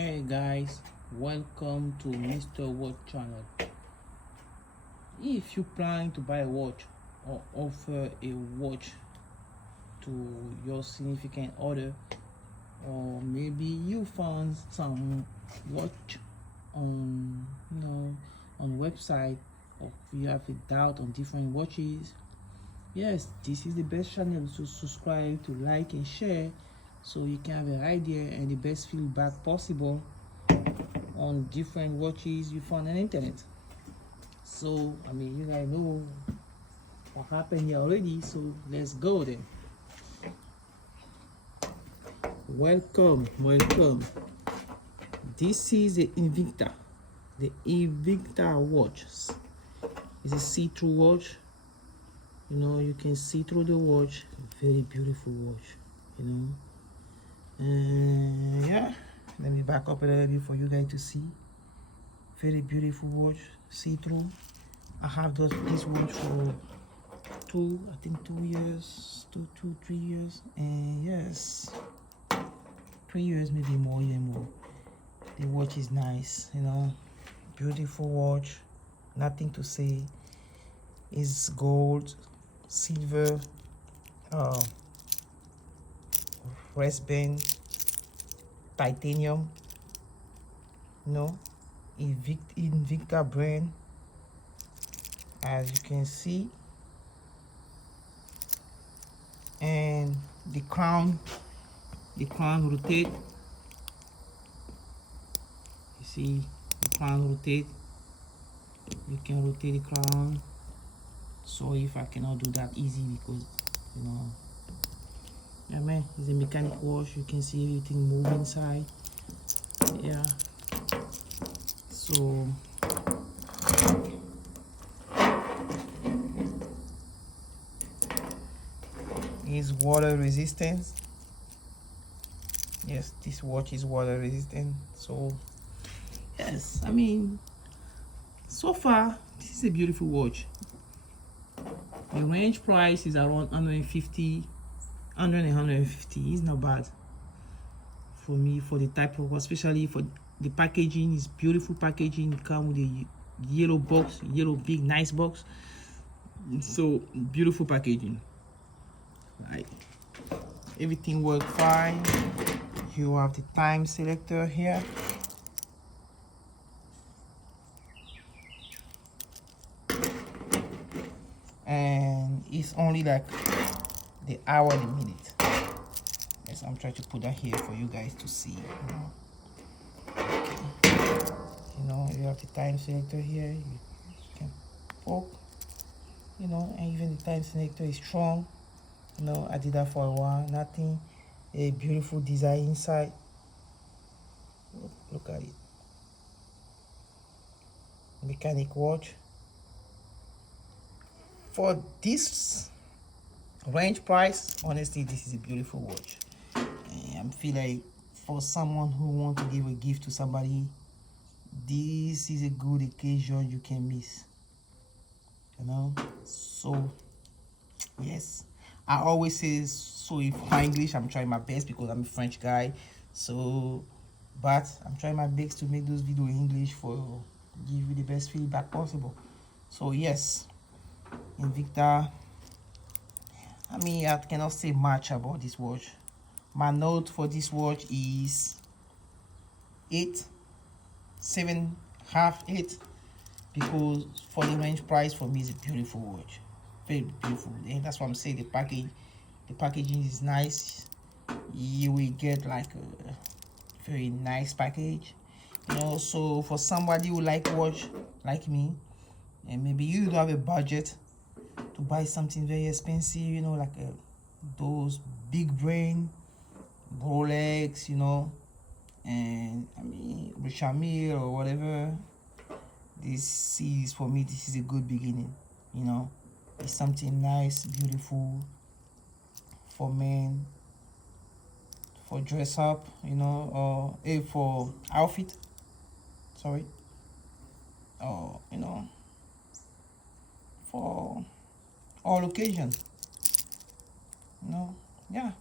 Hey guys, welcome to Mr. Watch channel. If you plan to buy a watch or offer a watch to your significant other, or maybe you found some watch on on website, or you have a doubt on different watches, yes, this is the best channel to subscribe, to like and share, so you can have an idea and the best feedback possible on different watches you found on the internet. So you guys know what happened here already, so let's go then. Welcome. This is the Invicta. The Invicta watch. It's a see-through watch. You can see through the watch. Very beautiful watch. And yeah, let me back up a little bit for you guys to see. Very beautiful watch, see-through. I have this watch for 2 years, 3 years, and yes, 3 years, maybe more, even more. The watch is nice, beautiful watch, nothing to say. It's gold, silver, wristband, titanium, Invicta brand, as you can see. And the crown rotate. You see the crown rotate. You can rotate the crown. So if I cannot do that easy, because yeah man, it's a mechanic watch. You can see everything move inside. Yeah, so is water resistant. Yes, this watch is water resistant. So yes, so far this is a beautiful watch. The range price is around 150. It's not bad for me, for the type of, especially for the packaging. Is beautiful packaging. It comes with a yellow box, yellow big nice box. So beautiful packaging. Right, everything works fine. You have the time selector here. And it's only like the hour, the minute. Yes, I'm trying to put that here for you guys to see. You have the time selector here. You can poke, and even the time selector is strong. I did that for a while. Nothing. A beautiful design inside. Look at it. Mechanic watch. For this range price, honestly, this is a beautiful watch. And I feel like for someone who wants to give a gift to somebody, this is a good occasion you can miss. So yes, I always say, so if my English, I'm trying my best because I'm a French guy. So but I'm trying my best to make those videos in English for give you the best feedback possible. So yes, Invicta. I cannot say much about this watch. My note for this watch is 8, 7, half 8, because for the range price, for me, it's a beautiful watch. Very beautiful. And that's what I'm saying. The packaging is nice. You will get like a very nice package. So for somebody who like watch like me, and maybe you don't have a budget to buy something very expensive, like those big brand Rolex, and Richamil or whatever, this is, for me, this is a good beginning. It's something nice, beautiful for men, for dress up, or for outfit, sorry, or for all occasion. Yeah,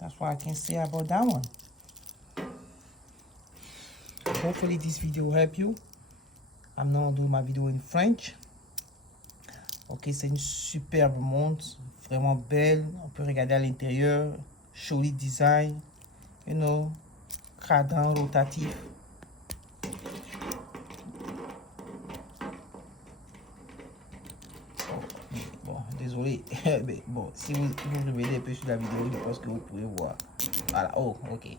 that's what I can say about that one. hopefully this video help you. I'm now doing my video in French. Ok, c'est une superbe montre, vraiment belle. On peut regarder à l'intérieur, joli design, you know, cadran rotatif. Bon, désolé, mais bon, si vous revenez un peu sur la vidéo, je pense que vous pouvez voir. Voilà, oh, ok.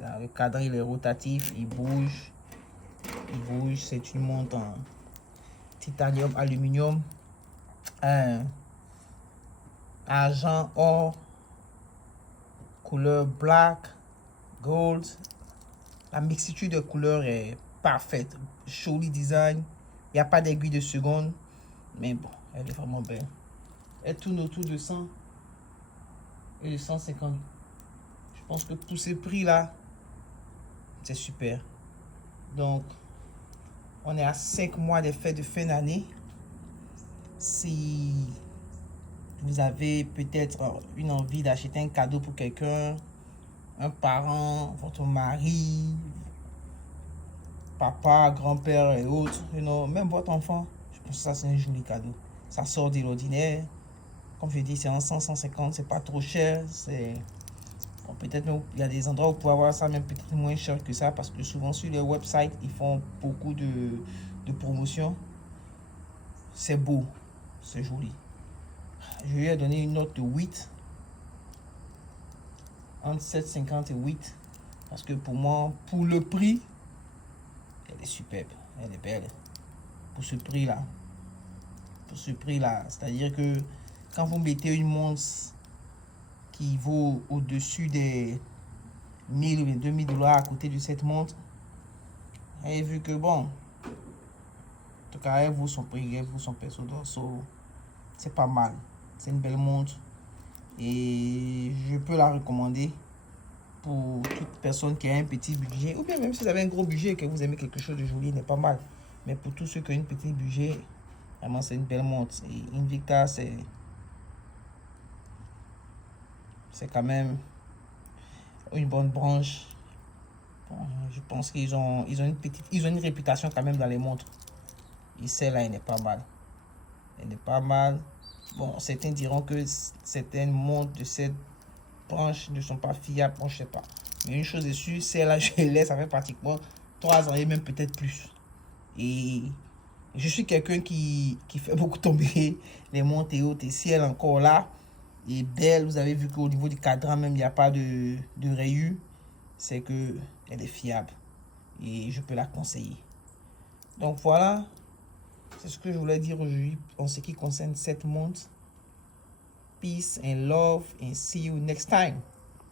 Là, le cadran il est rotatif, il bouge, c'est une montre en titanium, aluminium, argent, or, couleur black, gold. La mixture de couleurs est parfaite, joli design. Il n'y a pas d'aiguille de seconde, mais bon, elle est vraiment belle. Elle tourne autour de 100 et de 150. Je pense que pour ces prix là, c'est super. Donc, on est à 5 mois des fêtes de fin d'année. Si vous avez peut-être une envie d'acheter un cadeau pour quelqu'un, un parent, votre mari, papa, grand-père et autres, you know, même votre enfant, je pense que ça c'est un joli cadeau. Ça sort de l'ordinaire. Comme je dis, c'est en 100, 150, c'est pas trop cher. C'est bon, peut-être il y a des endroits où vous pouvez avoir ça même peut-être moins cher que ça, parce que souvent sur les websites ils font beaucoup de promotions. C'est beau, c'est joli. Je lui ai donné une note de 8, entre 7,50 et 8, parce que pour moi, pour le prix, elle est superbe, elle est belle. Pour ce prix là, c'est-à-dire que quand vous mettez une montre qui vaut au-dessus des 1000 ou 2000 dollars à côté de cette montre, et vu que bon, en tout cas elle vaut son prix, elle vaut son perso d'or, c'est pas mal, c'est une belle montre et je peux la recommander pour toute personne qui a un petit budget, ou bien même si vous avez un gros budget et que vous aimez quelque chose de joli, n'est pas mal, mais pour tous ceux qui ont un petit budget, vraiment c'est une belle montre. Et Invicta c'est quand même une bonne branche. Bon, je pense qu'ils ont une réputation quand même dans les montres. Et celle-là, elle n'est pas mal. Elle n'est pas mal. Bon, certains diront que certaines montres de cette branche ne sont pas fiables. Bon, je sais pas. Mais une chose est sûre, celle-là, je l'ai, ça fait pratiquement 3 ans et même peut-être plus. Et je suis quelqu'un qui fait beaucoup tomber les montres et autres. Et si elle est encore là, et belle, vous avez vu qu'au niveau du cadran même, il n'y a pas de rayures. C'est que elle est fiable. Et je peux la conseiller. Donc voilà. C'est ce que je voulais dire aujourd'hui en ce qui concerne cette montre. Peace and love and see you next time.